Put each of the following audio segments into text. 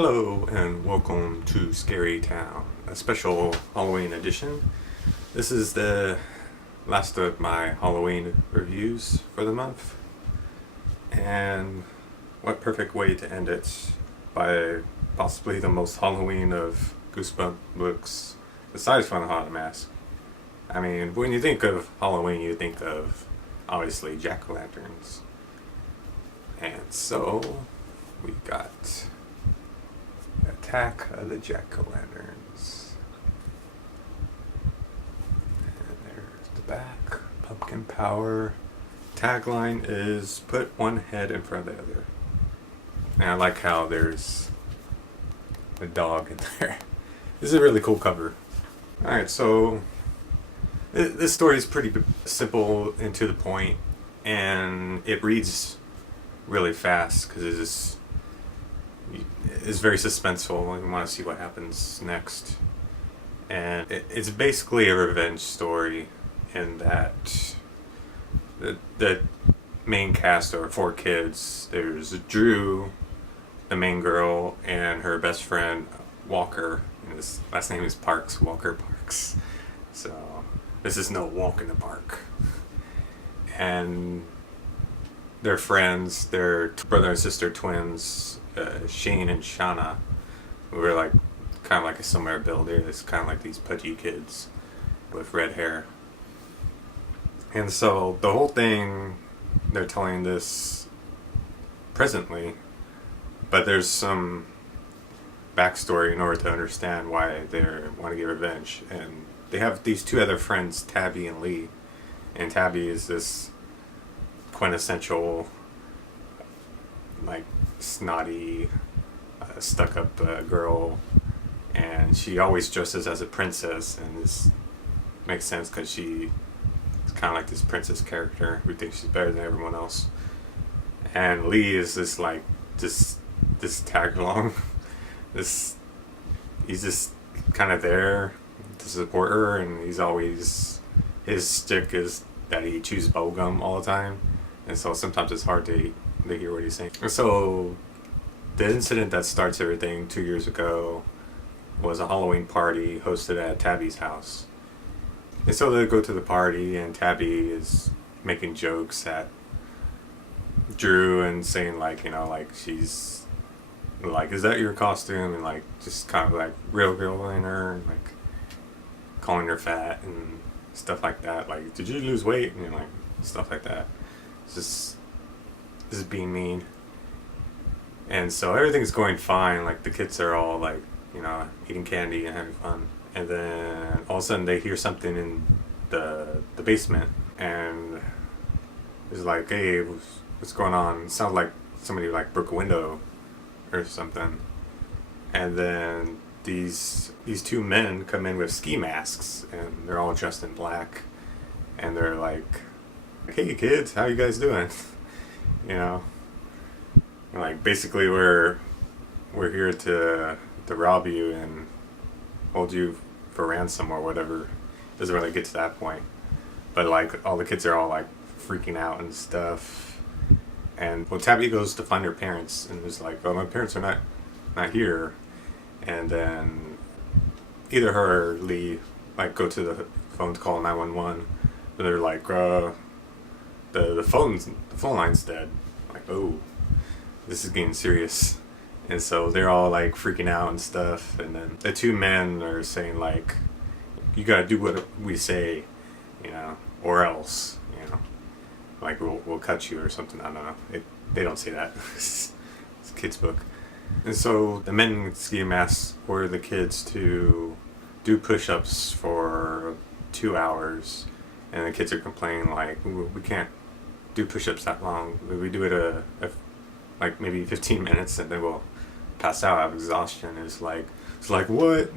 Hello and welcome to Scary Town, a special Halloween edition. This is the last of my Halloween reviews for the month, and what perfect way to end it by possibly the most Halloween of Goosebumps books, besides Fun Haunted Mask. I mean, when you think of Halloween, you think of obviously jack-o'-lanterns. And so, we got Attack of the Jack-o'-lanterns. And there's the back. Pumpkin power. Tagline is put one head in front of the other. And I like how there's a dog in there. This is a really cool cover. Alright, so this story is pretty simple and to the point, and it reads really fast because it's very suspenseful and you want to see what happens next. And it's basically a revenge story in that the main cast are four kids. There's Drew, the main girl, and her best friend Walker, and his last name is Parks, Walker Parks. So this is no walk in the park. And they're friends, they're brother and sister twins, Shane and Shauna, who are like kind of like a similar build. It's kind of like these pudgy kids with red hair. And so the whole thing, they're telling this presently, but there's some backstory in order to understand why they want to get revenge. And they have these two other friends, Tabby and Lee. And Tabby is this quintessential, like, snotty, stuck-up girl, and she always dresses as a princess, and this makes sense because she's kind of like this princess character who thinks she's better than everyone else. And Lee is this like this tag along, he's just kind of there to support her, and he's always, his stick is that he chews bubblegum all the time. And so sometimes it's hard to hear what he's saying. So the incident that starts everything 2 years ago was a Halloween party hosted at Tabby's house. And so they go to the party, and Tabby is making jokes at Drew and saying, like, you know, like, she's like, is that your costume? And like just kind of like real girling her, and like calling her fat and stuff like that. Like, did you lose weight? And like stuff like that. This is being mean. And so everything's going fine, like the kids are all like, you know, eating candy and having fun. And then all of a sudden they hear something in the basement, and it's like, hey, what's going on? It sounds like somebody like broke a window or something. And then these two men come in with ski masks, and they're all dressed in black, and they're like, hey kids, how you guys doing? You know, like, basically we're here to rob you and hold you for ransom or whatever. Doesn't really get to that point, but like all the kids are all like freaking out and stuff. And well, Tabby goes to find her parents and is like, oh, my parents are not here. And then either her or Lee like go to the phone to call 911, and they're like, the phone line's dead. Like, oh, this is getting serious. And so they're all like freaking out and stuff. And then the two men are saying like, you gotta do what we say, you know, or else, you know, like we'll cut you or something. I don't know. They don't say that. It's a kid's book. And so the men with ski masks order the kids to do push-ups for 2 hours, and the kids are complaining like, we can't do push-ups that long. We do it like maybe 15 minutes and then we'll pass out of exhaustion. It's like what?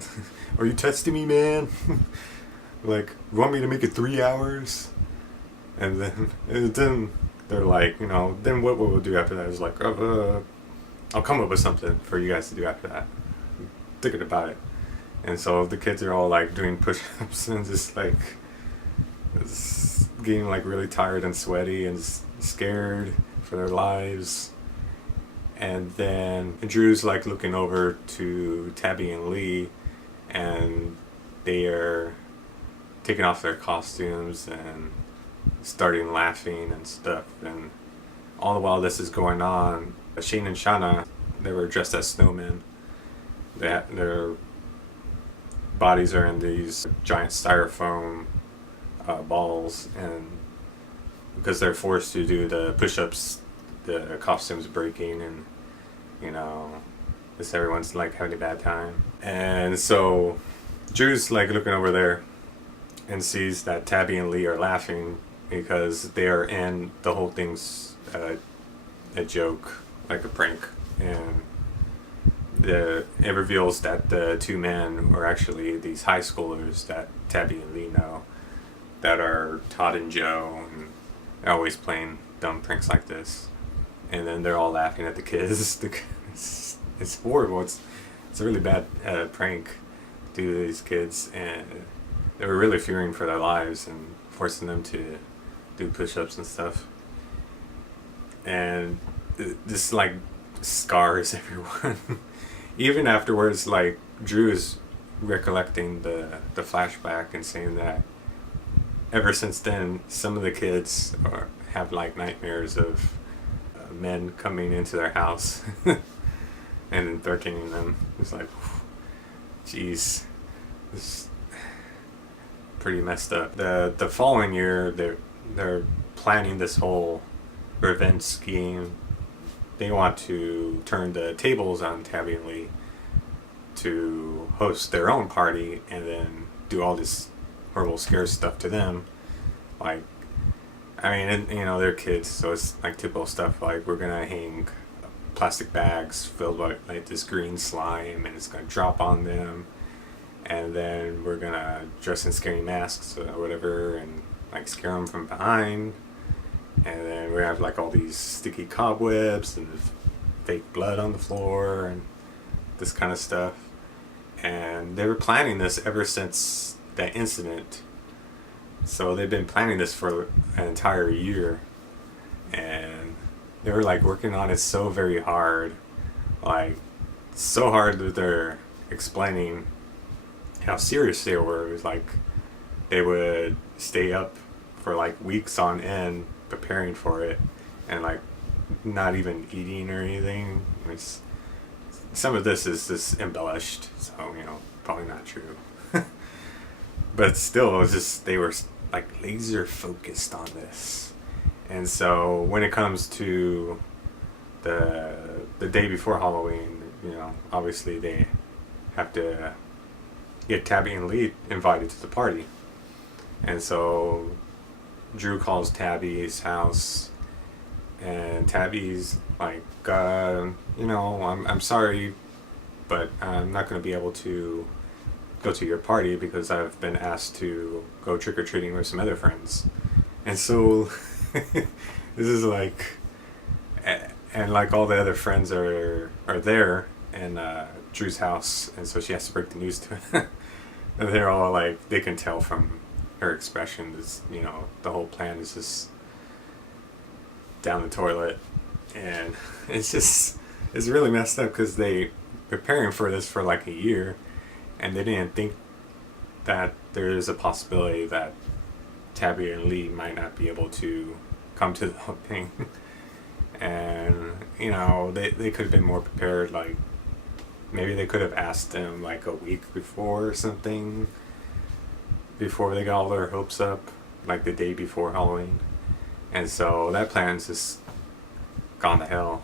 Are you testing me, man? Like, you want me to make it 3 hours? And then they're like, you know, then what we'll do after that is like, I'll come up with something for you guys to do after that. I'm thinking about it. And so the kids are all like doing push-ups and just like getting like really tired and sweaty and scared for their lives. And then Drew's like looking over to Tabby and Lee, and they are taking off their costumes and starting laughing and stuff. And all the while this is going on, Shane and Shauna, they were dressed as snowmen. Their bodies are in these giant styrofoam balls, and because they're forced to do the push-ups, the costumes breaking, and just everyone's like having a bad time. And so Drew's like looking over there and sees that Tabby and Lee are laughing because they are in the whole thing's a joke, like a prank. And it reveals that the two men are actually these high schoolers that Tabby and Lee know, that are Todd and Joe, and they're always playing dumb pranks like this. And then they're all laughing at the kids. It's horrible. It's a really bad prank to do to these kids, and they were really fearing for their lives and forcing them to do push-ups and stuff. And this like scars everyone. Even afterwards, like Drew is recollecting the flashback and saying that ever since then, some of the kids have like nightmares of men coming into their house and threatening them. It's like, jeez, this is pretty messed up. The following year, they're planning this whole revenge scheme. They want to turn the tables on Tabby and Lee to host their own party and then do all this horrible scare stuff to them. Like, I mean, they're kids, so it's like typical stuff like we're gonna hang plastic bags filled with like this green slime and it's gonna drop on them, and then we're gonna dress in scary masks or whatever and like scare them from behind. And then we have like all these sticky cobwebs and fake blood on the floor and this kind of stuff. And they were planning this ever since that incident. So they've been planning this for an entire year. And they were like working on it so very hard. Like, so hard that they're explaining how serious they were. It was like they would stay up for like weeks on end preparing for it and like not even eating or anything. Some of this is just embellished, so probably not true. But still, it was just they were like laser focused on this. And so when it comes to the day before Halloween, obviously they have to get Tabby and Lee invited to the party. And so Drew calls Tabby's house, and Tabby's like, I'm sorry, but I'm not going to be able to go to your party because I've been asked to go trick-or-treating with some other friends. And so this is like, and like all the other friends are there in Drew's house, and so she has to break the news to him. And they're all like, they can tell from her expression is, the whole plan is just down the toilet. And it's really messed up because they preparing for this for like a year, and they didn't think that there is a possibility that Tabby and Lee might not be able to come to the whole thing. And they could have been more prepared. Like, maybe they could have asked them like a week before or something, before they got all their hopes up, like the day before Halloween. And so that plan's just gone to hell.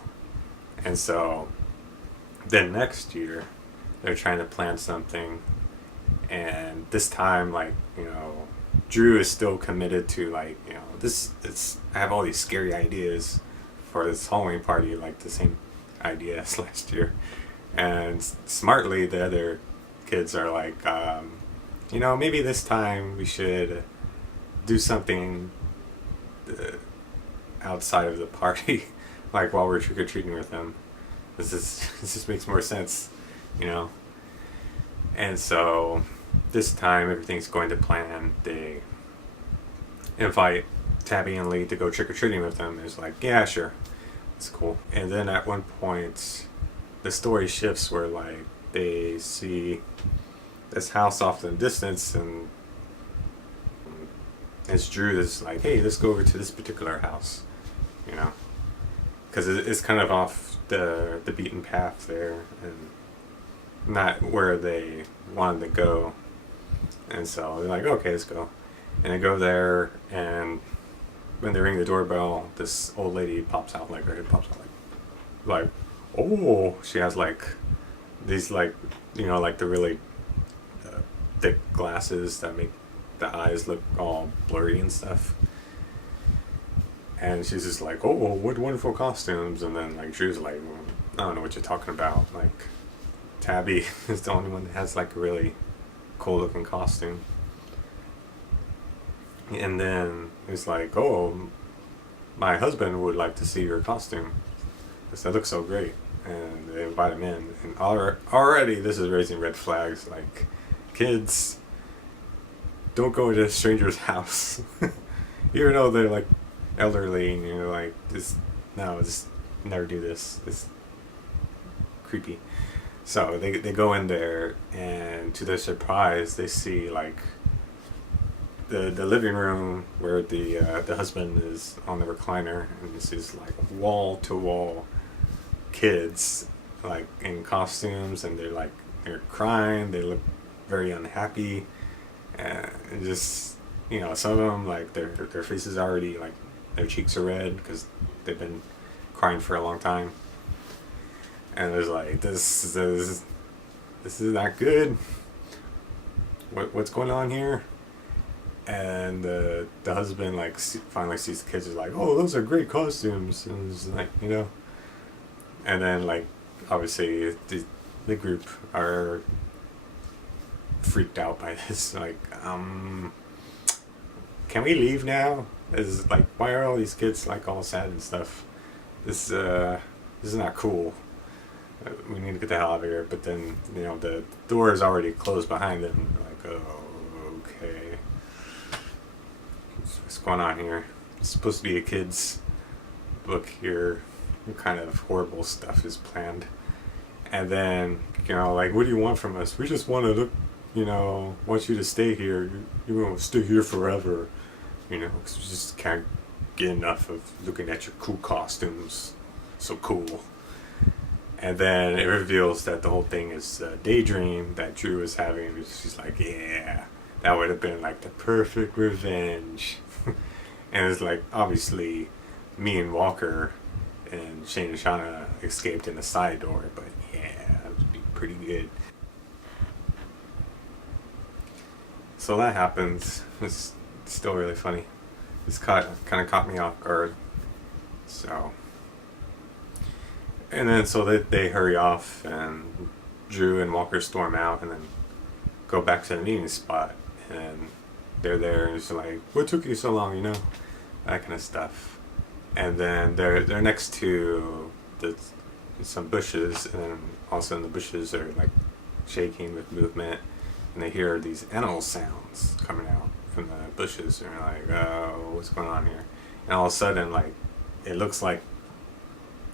And so then next year they're trying to plan something, and this time Drew is still committed to I have all these scary ideas for this Halloween party, like the same idea as last year. And smartly the other kids are like, maybe this time we should do something outside of the party, like while we're trick-or-treating with them. This just makes more sense, And so this time everything's going to plan. They invite Tabby and Lee to go trick-or-treating with them. It's like, yeah, sure. It's cool. And then at one point, the story shifts where like they see this house off in the distance, and it's Drew that's like, hey, let's go over to this particular house, you know, because it's kind of off the beaten path there, and not where they wanted to go. And so they're like, okay, let's go. And they go there, and when they ring the doorbell, this old lady pops out, like her head pops out, like, oh, she has like these like, you know, like the really thick glasses that make the eyes look all blurry and stuff. And she's just like, oh, what wonderful costumes. And then like Drew's like, I don't know what you're talking about. Like Tabby is the only one that has like a really cool looking costume. And then it's like, oh, my husband would like to see your costume because it looks so great. And they invite him in. And already this is raising red flags. Like, kids, don't go into a stranger's house. Even though they're like elderly and you're like, just never do this. It's creepy. So they go in there, and to their surprise, they see like the living room where the husband is on the recliner, and this is like wall to wall kids like in costumes, and they're crying. They look very unhappy, and just, you know, some of them like their faces already, like their cheeks are red because they've been crying for a long time. And it's like, this is not good. What's going on here? And the husband like finally sees the kids, is like, oh, those are great costumes, and it's like, you know. And then like obviously the group are freaked out by this. Like, can we leave now? Is like, why are all these kids like all sad and stuff? This is not cool. We need to get the hell out of here. But then, you know, the door is already closed behind them. Like, oh, okay. What's going on here? It's supposed to be a kid's book here. What kind of horrible stuff is planned? And then, you know, like, what do you want from us? We just want to look, you know, want you to stay here. You want to stay here forever. You know, because we just can't get enough of looking at your cool costumes. So cool. And then it reveals that the whole thing is a daydream that Drew is having. She's like, yeah, that would have been like the perfect revenge. And it's like, obviously, me and Walker and Shane and Shauna escaped in the side door, but yeah, that would be pretty good. So that happens. It's still really funny. It's kind of caught me off guard. So. And then so they hurry off, and Drew and Walker storm out and then go back to the meeting spot, and they're there, and it's like, what took you so long, you know, that kind of stuff. And then they're next to some bushes, and then also in the bushes are like shaking with movement, and they hear these animal sounds coming out from the bushes, and they're like, oh, what's going on here? And all of a sudden, like, it looks like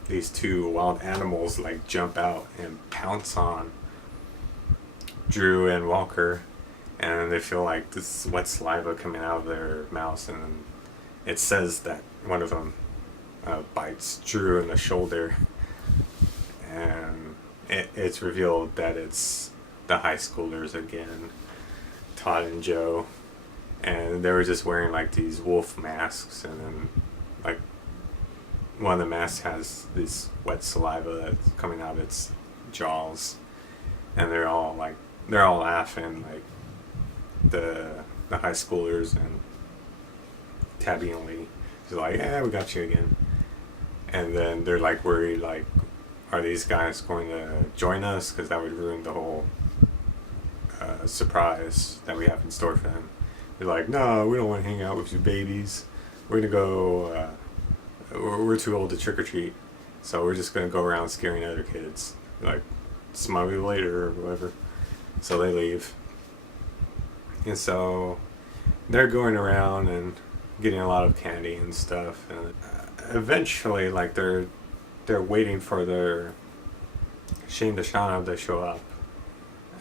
these two wild animals like jump out and pounce on Drew and Walker, and they feel like this wet saliva coming out of their mouths, and it says that one of them bites Drew in the shoulder, and it's revealed that it's the high schoolers again, Todd and Joe, and they were just wearing like these wolf masks, and then like one of the masks has this wet saliva that's coming out of its jaws, and they're all laughing, like the high schoolers, and Tabby and Lee is like, yeah, we got you again. And then they're like worried, like, are these guys going to join us, because that would ruin the whole surprise that we have in store for them. They're like, no, we don't want to hang out with you babies, we're gonna go we're too old to trick-or-treat, so we're just going to go around scaring other kids. Like, smile you later or whatever. So they leave. And so they're going around and getting a lot of candy and stuff. And eventually, like, they're they're waiting for their Shane and Shauna to show up,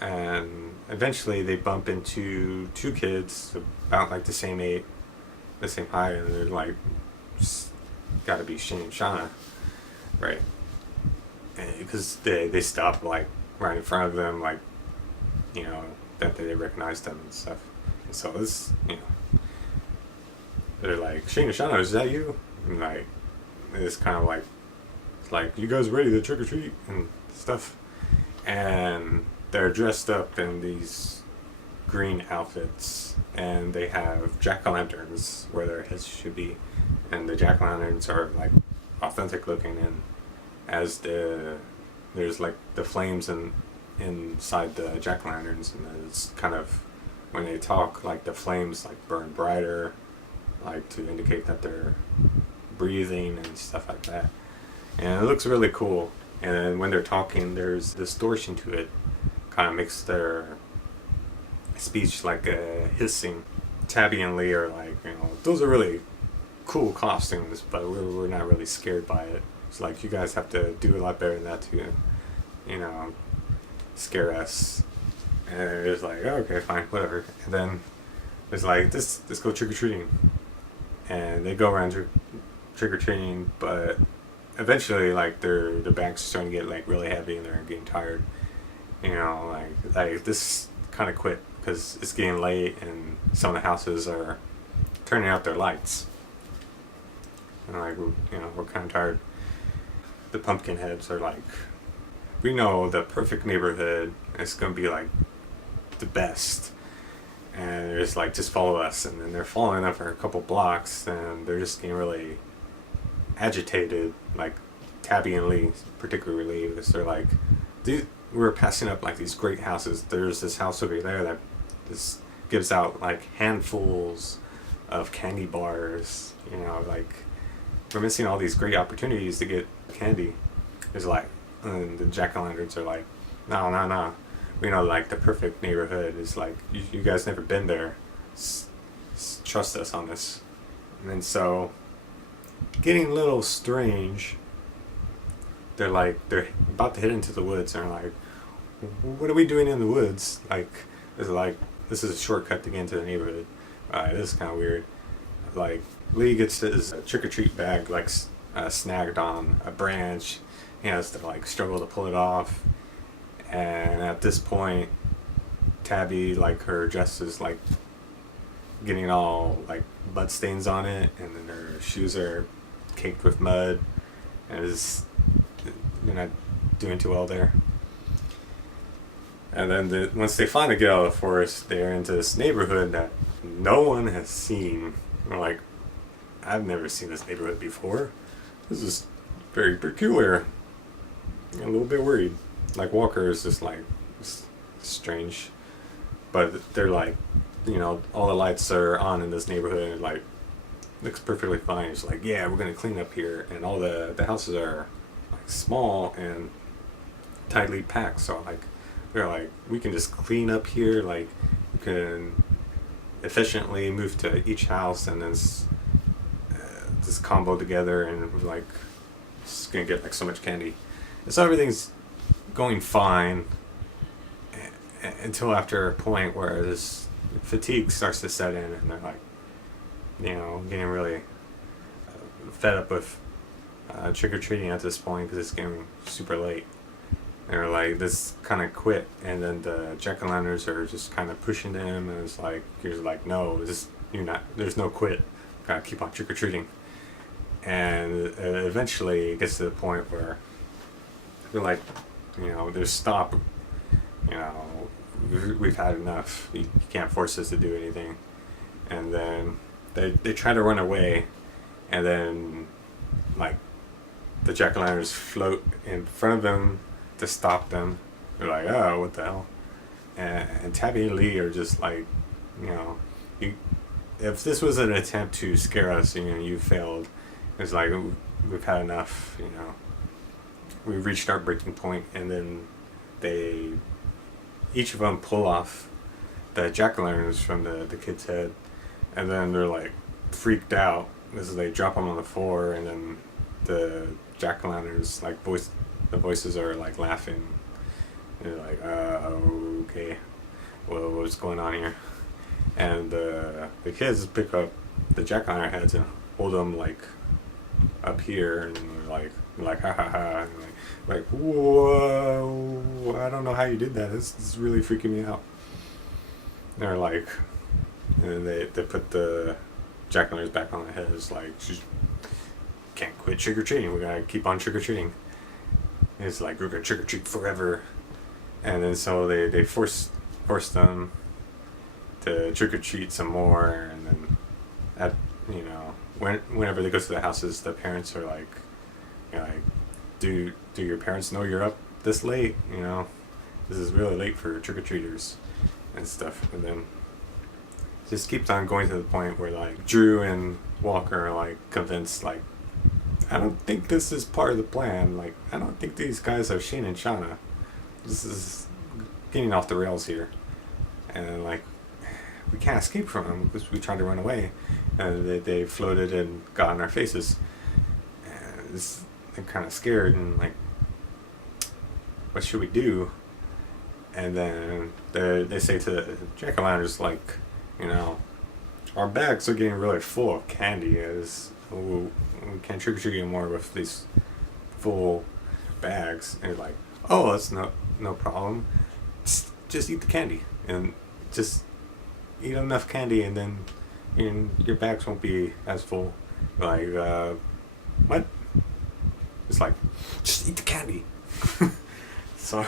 and eventually they bump into two kids about like the same age, the same height, and they're like, got to be Shane and Shauna, right? Because they stop like right in front of them, like, you know, that they recognize them and stuff. And so this, you know, they're like, Shane and Shauna, is that you? And like, it's kind of like, it's like, you guys ready to trick or treat and stuff? And they're dressed up in these green outfits, and they have jack-o'-lanterns where their heads should be, and the jack-o'-lanterns are like authentic looking, and as there's like the flames inside the jack-o'-lanterns, and it's kind of, when they talk, like the flames like burn brighter, like to indicate that they're breathing and stuff like that. And it looks really cool. And when they're talking, there's distortion to it, kind of makes their speech like hissing. Tabby and Lee are like, you know, those are really cool costumes, but we're not really scared by it. It's like, you guys have to do a lot better than that to, you know, scare us. And it's like, oh, okay, fine, whatever. And then it's like, let's go trick or treating. And they go around trick or treating, but eventually, like, their bags are starting to get like really heavy, and they're getting tired. You know, like this kind of quit because it's getting late, and some of the houses are turning out their lights. And like, you know, we're kind of tired. The pumpkin heads are like, we know the perfect neighborhood. It's gonna be like the best. And they're just like, just follow us. And then they're following up for a couple blocks, and they're just getting really agitated, like Tabby and Lee particularly, because they're like, we're passing up like these great houses. There's this house over there that just gives out like handfuls of candy bars, you know, like, we're missing all these great opportunities to get candy. It's like, and the jack-o'-lanterns are like, no, we know, like, the perfect neighborhood is like, you guys never been there, trust us on this. And then so, getting a little strange, they're about to head into the woods, and they're like, what are we doing in the woods? Like, this is a shortcut to get into the neighborhood. This is kind of weird. Like, Lee gets his trick-or-treat bag like snagged on a branch. He has to like struggle to pull it off, and at this point, Tabby, like, her dress is like getting all like mud stains on it, and then her shoes are caked with mud, and they're not doing too well there. And then once they finally get out of the forest, they're into this neighborhood that no one has seen. They're like, I've never seen this neighborhood before. This is very peculiar. I'm a little bit worried. Like, Walker is just like, strange. But they're like, you know, all the lights are on in this neighborhood, and like, looks perfectly fine. It's like, yeah, we're gonna clean up here, and all the houses are like small and tightly packed. So like, they're like, we can just clean up here. Like, we can efficiently move to each house, and then just combo together, and we're like, just gonna get like so much candy. And so everything's going fine until after a point where this fatigue starts to set in, and they're like, you know, getting really fed up with trick-or-treating at this point because it's getting super late. They're like, this kind of quit, and then the jack-o'-lanterns are just kind of pushing them, and it's like, you're like, no, there's no quit, gotta keep on trick-or-treating. And eventually it gets to the point where they're like, you know, there's stop, you know, we've had enough, you can't force us to do anything. And then they try to run away, and then like the jack-o'-lanterns float in front of them to stop them. They're like, oh, what the hell? And Tabby and Lee are just like, you know, if this was an attempt to scare us, you know, you failed. It's like, we've had enough, you know. We've reached our breaking point, and then each of them pull off the jack-o'-lanterns from the kid's head, and then they're like freaked out as they drop them on the floor, and then the jack-o'-lanterns like the voices are like laughing. They're like, okay, well, what's going on here? And the kids pick up the jack-o'-lantern heads and hold them like up here, and they're like ha ha ha, and like whoa, I don't know how you did that. This is really freaking me out. And they're like, and they put the jack-o'-lanterns back on the heads, like, just can't quit trick-or-treating, we gotta keep on trick-or-treating. It's like, we're gonna trick-or-treat forever. And then so they force them to trick-or-treat some more, and then at, you know, whenever they go to the houses, the parents are like, you know, like, do your parents know you're up this late? You know, this is really late for trick-or-treaters and stuff. And then it just keeps on going to the point where like Drew and Walker are like convinced, like, I don't think this is part of the plan. Like, I don't think these guys are Shane and Shauna. This is getting off the rails here. And like, we can't escape from them because we tried to run away. And they floated and got in our faces. And they're kind of scared and like, what should we do? And then they say to the jack-o'-lanterns, like, you know, our bags are getting really full of candy, as we can't trick-or-treat anymore with these full bags. And they're like, oh, that's no problem. Just eat the candy, and just eat enough candy, and then your bags won't be as full. Like, what? It's like, just eat the candy. So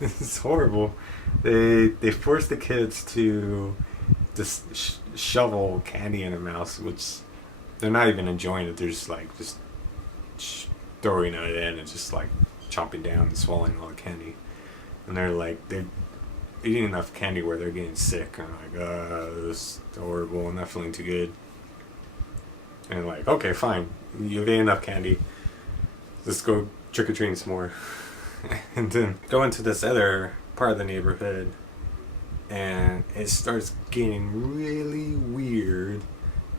it's horrible. They force the kids to just shovel candy in their mouths, which they're not even enjoying it. They're just like throwing it in and just like chomping down and swallowing all the candy. And they're eating enough candy where they're getting sick, and like, this is horrible. I'm not feeling too good. And like, okay, fine, you've ate enough candy. Let's go trick or treating some more. And then go into this other part of the neighborhood, and it starts getting really weird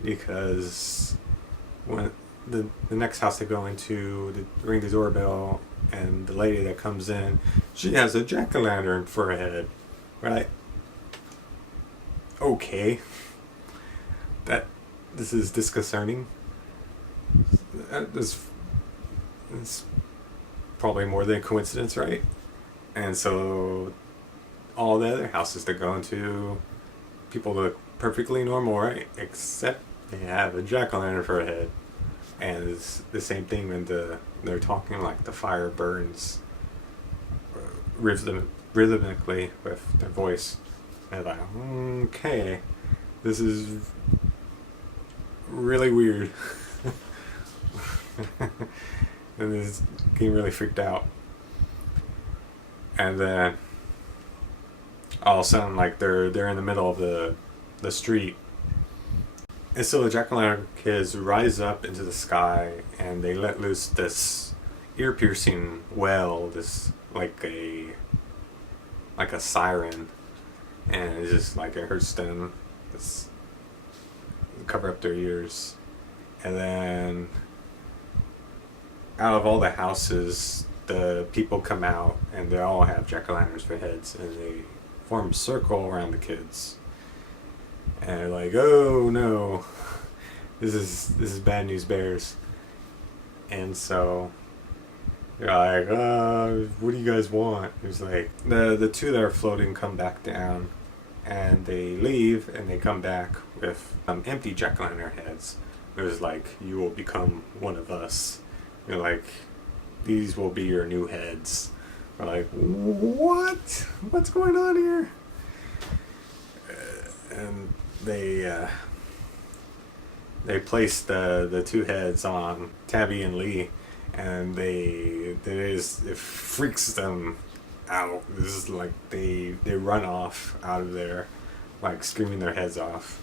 because when the next house they go into, they ring the doorbell, and the lady that comes in, she has a jack-o'-lantern for a head, right? Okay, this is disconcerting. This probably more than a coincidence, right? And so all the other houses they go into, people look perfectly normal, right? Except they have a jack-o'-lantern for a head. And it's the same thing when they're talking, like the fire burns rhythmically with their voice. And like, okay, this is really weird. And it's getting really freaked out. And then all of a sudden, like, they're in the middle of the street. And so the jack-o'-lantern kids rise up into the sky, and they let loose this ear-piercing wail, this like a siren, and it's just like it hurts them. It's cover up their ears. And then out of all the houses, the people come out, and they all have jack-o'-lanterns for heads, and they form a circle around the kids. And they're like, oh no, this is bad news bears. And so they're like, what do you guys want? It's like the two that are floating come back down, and they leave, and they come back with empty jack-o'-lantern heads. It was like, you will become one of us. You're like, these will be your new heads. We're like, what? What's going on here? And they placed the two heads on Tabby and Lee, and it freaks them out. This is like they run off out of there, like screaming their heads off.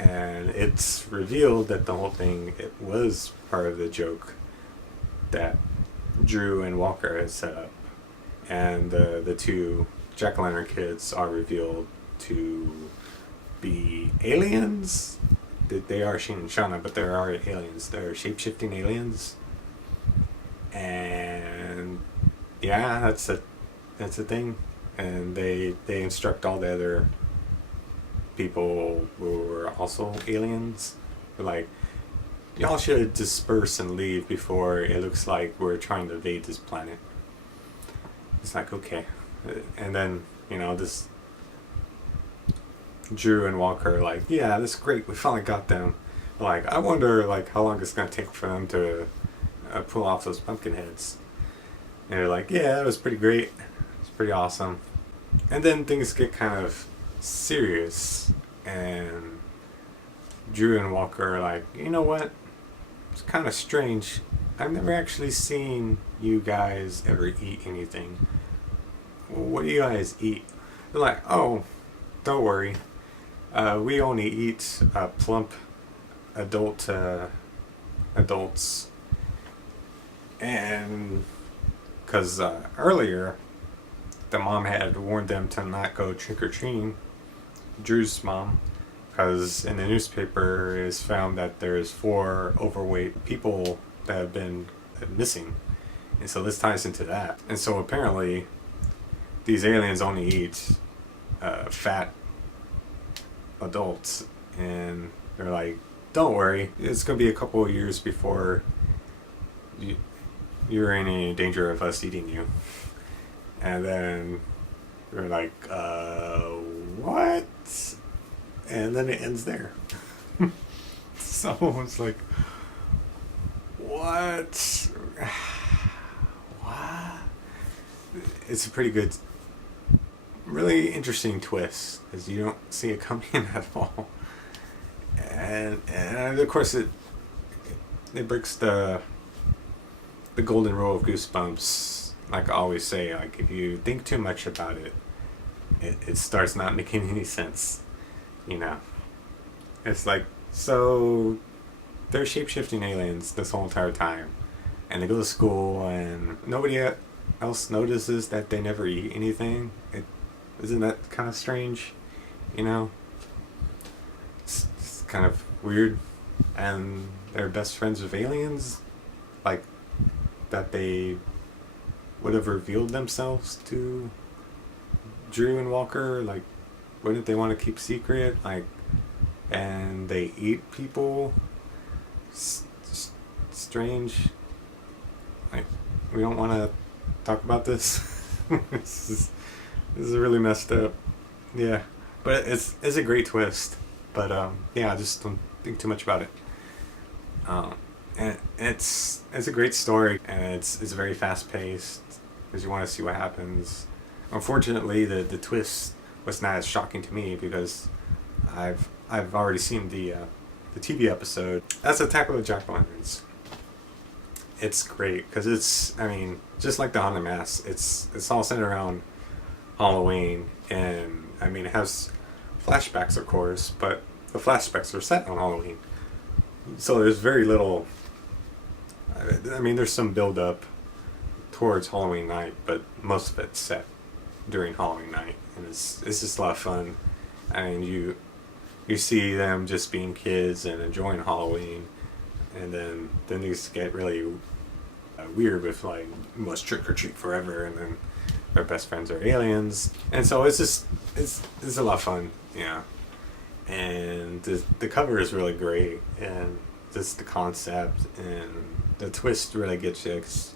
And it's revealed that the whole thing, it was part of the joke that Drew and Walker had set up, and the two jack-o'-lantern kids are revealed to be aliens, they are Sheen and Shauna, but there are aliens. They're shape-shifting aliens. And yeah, that's a thing. And they instruct all the other people who are also aliens. They're like, y'all should disperse and leave before it looks like we're trying to invade this planet. It's like, okay. And then, this Drew and Walker are like, yeah, that's great. We finally got them. Like, I wonder, like, how long it's going to take for them to pull off those pumpkin heads. And they're like, yeah, that was pretty great. It's pretty awesome. And then things get kind of serious. And Drew and Walker are like, you know what? It's kind of strange. I've never actually seen you guys ever eat anything. What do you guys eat? They're like, oh, don't worry. We only eat plump adults. And because earlier the mom had warned them to not go trick-or-treating, Drew's mom, because in the newspaper it's found that there's 4 overweight people that have been missing. And so this ties into that. And so apparently these aliens only eat fat adults. And they're like, don't worry, it's going to be a couple of years before you're in any danger of us eating you. And then we're like, what? And then it ends there. So it's like, what? What? It's a pretty good, really interesting twist, because you don't see it coming at all. And of course it breaks the golden rule of Goosebumps. Like I always say, like, if you think too much about it, it starts not making any sense. It's like, so they're shape-shifting aliens this whole entire time, and they go to school and nobody else notices that they never eat anything. Isn't that kind of strange? It's kind of weird. And they're best friends with aliens, like that they would have revealed themselves to Drew and Walker. Like, wouldn't they want to keep secret? Like, and they eat people. Strange. Like, we don't want to talk about this. This is really messed up. Yeah, but it's a great twist. But yeah, just don't think too much about it. And it's a great story, and it's very fast paced because you want to see what happens. Unfortunately, the twist was not as shocking to me because I've already seen the TV episode. That's Attack of the Jack-O-Lanterns. It's great because it's, just like the Haunted Mass, it's all centered around Halloween, and it has flashbacks, of course, but the flashbacks are set on Halloween. So there's very little. There's some build up towards Halloween night, but most of it's set during Halloween night, and it's just a lot of fun. You see them just being kids and enjoying Halloween, and then these get really weird with, like, you must trick or treat forever, and then their best friends are aliens, and so it's a lot of fun, yeah. And the cover is really great, and just the concept and the twist really gets you, 'cause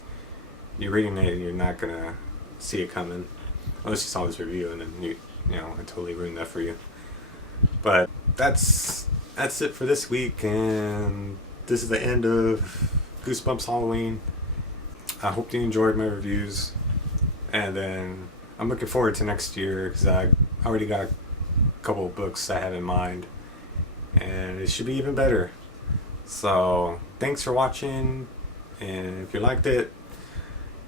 you're reading it and you're not gonna see it coming unless you saw this review, and then I totally ruined that for you. But that's it for this week, and this is the end of Goosebumps Halloween. I hope you enjoyed my reviews, and then I'm looking forward to next year because I already got a couple of books I have in mind, and it should be even better. So thanks for watching, and if you liked it,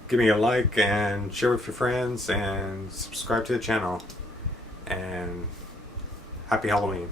give me a like and share with your friends and subscribe to the channel, and happy Halloween.